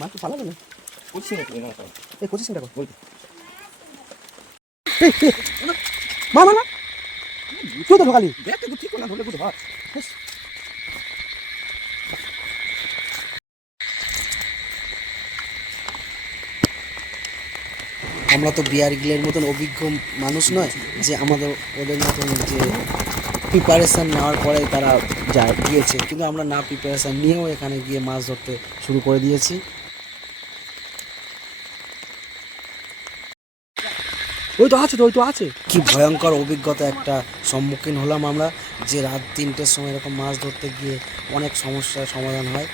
মাছ তো ভালো না করছি না তুমি না এই 25 টাকা বলতে মা মা না তুই তো ঢোকালি দেখতে তো ঠিক না ধরলে বুঝ ভাত আমরা তো বিয়ার গিলের মতন অভিজ্ঞ মানুষ নয় যে আমাদের ওদের মতন যে প্রিপারেশান নেওয়ার পরে তারা গিয়েছে, কিন্তু আমরা না প্রিপারেশান নিয়েও এখানে গিয়ে মাছ ধরতে শুরু করে দিয়েছি। ওই তো আছে, ওই তো আছে। কি ভয়ঙ্কর অভিজ্ঞতা একটা সম্মুখীন হলাম আমরা, যে রাত 3টের সময় এরকম মাছ ধরতে গিয়ে অনেক সমস্যার সমাধান হয়।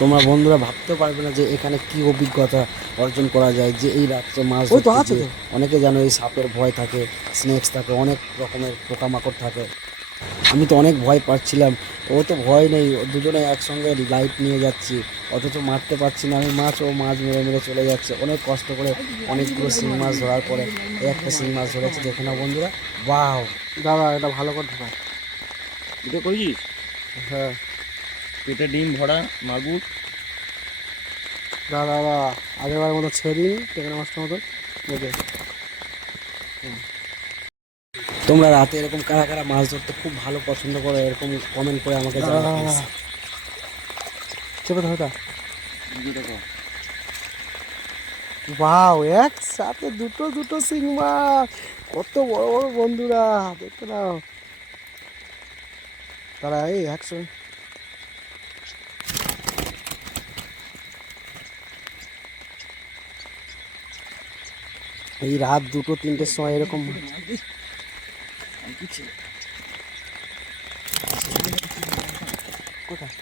তোমরা বন্ধুরা ভাবতে পারবে না যে এখানে কি অভিজ্ঞতা অর্জন করা যায়, যে এই রাত্রে মাছ ধরতে গিয়ে। অনেকে জানো এই সাপের ভয় থাকে, স্নেকস থাকে, অনেক রকমের পোকামাকড় থাকে। আমি তো অনেক ভয় পাচ্ছিলাম, ও তো ভয় নেই, দুজনে একসঙ্গে লাইট নিয়ে যাচ্ছি, অথচ মারতে পারছি না আমি মাছ, ও মাছ মেরে মেরে চলে যাচ্ছে। অনেক কষ্ট করে অনেকগুলো শিং মাছ ধরার পরে একটা শিং মাছ ধরেছি, দেখে না বন্ধুরা। বাও দাদা, এটা ভালো করে ঢোকা। ভিডিও করেছিস? হ্যাঁ পেটে ডিম ভরা মাগুর। দাদা দাদা আগেরবার মতো ছেড়ে দিই টেকনা মাছটার মতো দেখে। তোমরা রাতে এরকম কারা কারা মাছ ধরতে খুব ভালো পছন্দ করো, এরকম কমেন্ট করে আমাকে জানাও। চেপে ধরো। ওয়াও, একসাথে দুটো দুটো শিং মাছ, কত বড় বড় বন্ধুরা, দেখতে নাও। তারা এই 100 এই রাত 2-3টের সময় এরকম কোথায়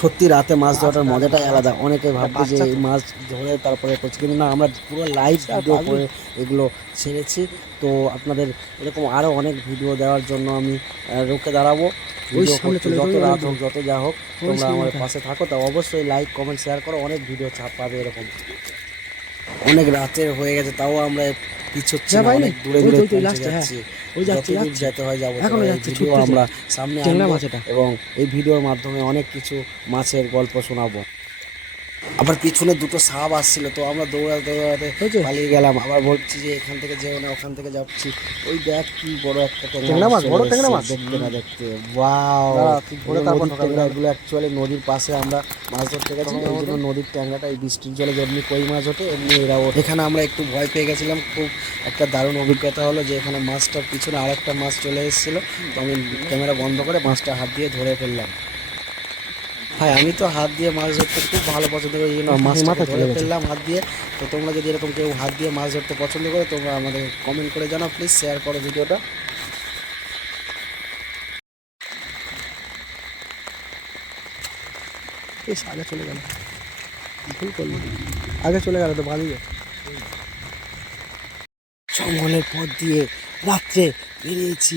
সত্যি রাতে মাছ ধরাটার মজাটাই আলাদা। অনেকে ভাববে যে এই মাছ ধরে তারপরে করছে, কিন্তু না, আমরা পুরো লাইভ ভিডিও করে এগুলো ছেড়েছি। তো আপনাদের এরকম আরও অনেক ভিডিও দেওয়ার জন্য আমি রুখে দাঁড়াবো। যত রাত হোক, যত যা হোক, তোমরা আমাদের পাশে থাকো। তা অবশ্যই লাইক, কমেন্ট, শেয়ার করো। অনেক ভিডিও ছাপ পাবে এরকম। অনেক রাতের হয়ে গেছে, তাও আমরা পিছোচ্ছি না, অনেক দূরে দূরে পৌঁছে যাচ্ছি। যত দূর যেতে হয় যাবো। ভিডিও আমরা সামনে আনবো এবং এই ভিডিওর মাধ্যমে অনেক কিছু মাছের গল্প শোনাবো। আবার পিছনে দুটো সাপ আসছিল, তো আমরা দৌড়াতে দৌড়াতে পালিয়ে গেলাম। আবার বলছি যে এখান থেকে যেও না, ওখান থেকে যাচ্ছি। ওই দেখ কি বড় একটা ট্যাংরা মাছ, বড় ট্যাংরা মাছ দেখতে না দেখতে। ওয়াও, এগুলো অ্যাকচুয়ালি নদীর পাশে আমরা মাছ ধরতে গেছি, এই জন্য নদীর ট্যাংরাটা এই বৃষ্টির জলে যেমনি কই মাছ ওঠে এমনি এরা ওঠে। এখানে আমরা একটু ভয় পেয়ে গেছিলাম, খুব একটা দারুণ অভিজ্ঞতা হলো যে এখানে মাছটার পিছনে আরেকটা মাছ চলে এসেছিলো। তো আমি ক্যামেরা বন্ধ করে মাছটা হাত দিয়ে ধরে ফেললাম। হ্যাঁ, আমি তো হাত দিয়ে মাছ ধরতে খুব ভালো পছন্দ করি, জন্য মাছটা ধরে ফেললাম হাত দিয়ে। তো তোমরা যদি এরকম কেউ হাত দিয়ে মাছ ধরতে পছন্দ করো, তোমরা আমাদের কমেন্ট করে জানাও, প্লিজ শেয়ার করো ভিডিওটা। বেশ আগে চলে গেল, ভুল করলো, আগে চলে গেল তো ভালোই। জঙ্গলের পথ দিয়ে রাত্রে বেরিয়েছি,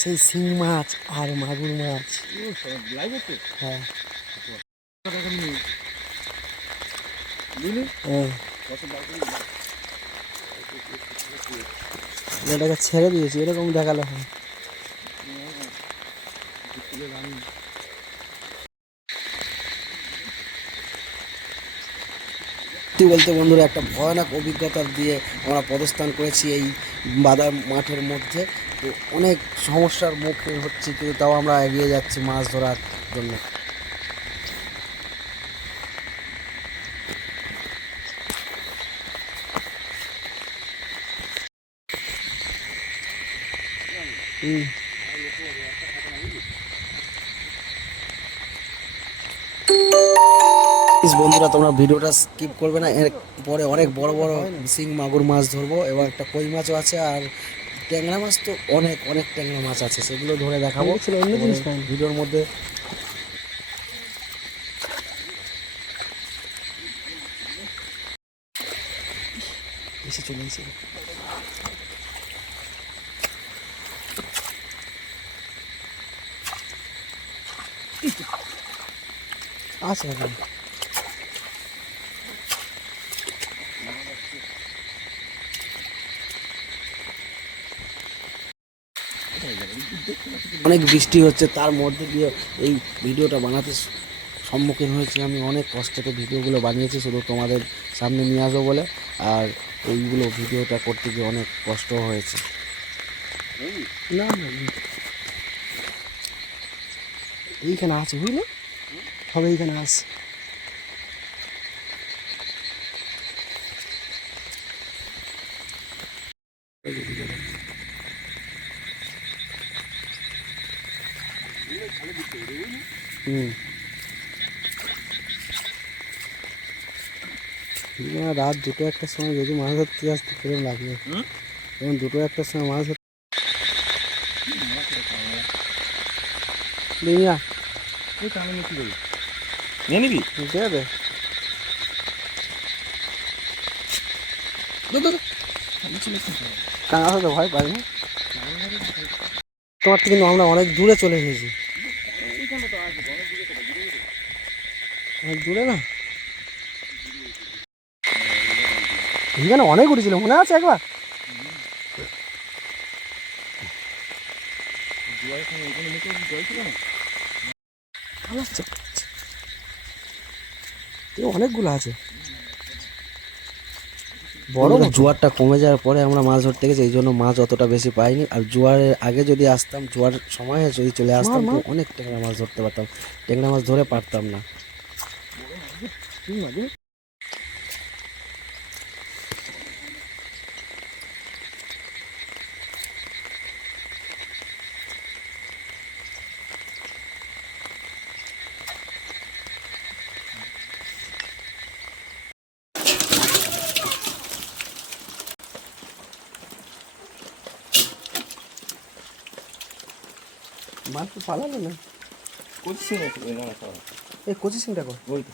সেই শিং মাছ আর মাগুর মাছ। হ্যাঁ এটাকে ছেড়ে দিয়েছি, এরকম দেখালে হয়। বলতে বন্ধুরা, একটা ভয়ানক অভিজ্ঞতা দিয়ে আমরা পদস্থান করেছি এই বাদার মাঠের মধ্যে। তো অনেক সমস্যার মুখে হচ্ছে, কিন্তু তাও আমরা এগিয়ে যাচ্ছি মাছ ধরার জন্য। বন্ধুরা, তোমরা ভিডিওটা স্কিপ করবে না, এর পরে অনেক বড় বড় শিং মাগুর মাছ ধরবো এবং একটা কই মাছও আছে, আর ট্যাংরা মাছ তো অনেক অনেক ট্যাংরা মাছ আছে, সেগুলো ধরে দেখাবো ভিডিওর মধ্যে। এসে চলে এসে আছে এখন। অনেক বৃষ্টি হচ্ছে, তার মধ্যে দিয়ে এই ভিডিওটা বানাতে সম্মুখীন হয়েছি। আমি অনেক কষ্টে ভিডিওগুলো বানিয়েছি শুধু তোমাদের সামনে নিয়ে আসবো বলে, আর এইগুলো ভিডিওটা করতে গিয়ে অনেক কষ্ট হয়েছে। না না না। এইখানে আছে বুঝলে, সবাই এইখানে আছে। হুম, রাত 2-1টার সময় যদি মাছ ধরতে আসতে কিরম লাগবে, এখন 2-1টার সময় মাছ ধরতে নিয়ে নিয়ে নিবি? দে দে। কাঁচা তো ভয় পাই না তোমার থেকে, কিন্তু আমরা অনেক দূরে চলে এসেছি। অনেক দূরে না, এখানে অনেক উঠেছিল মনে আছে একবার। অনেকগুলো আছে বড়। জোয়ারটা কমে যাওয়ার পরে আমরা মাছ ধরতে গেছি, এই জন্য মাছ অতটা বেশি পাইনি। আর জোয়ারের আগে যদি আসতাম, জোয়ার সময় যদি চলে আসতাম, তো অনেক ট্যাংরা মাছ ধরতে পারতাম। ট্যাংরা মাছ ধরে পারতাম না। মাছ তো পালালো না। করছি না, এই কচি সিংটা কর। ওই তো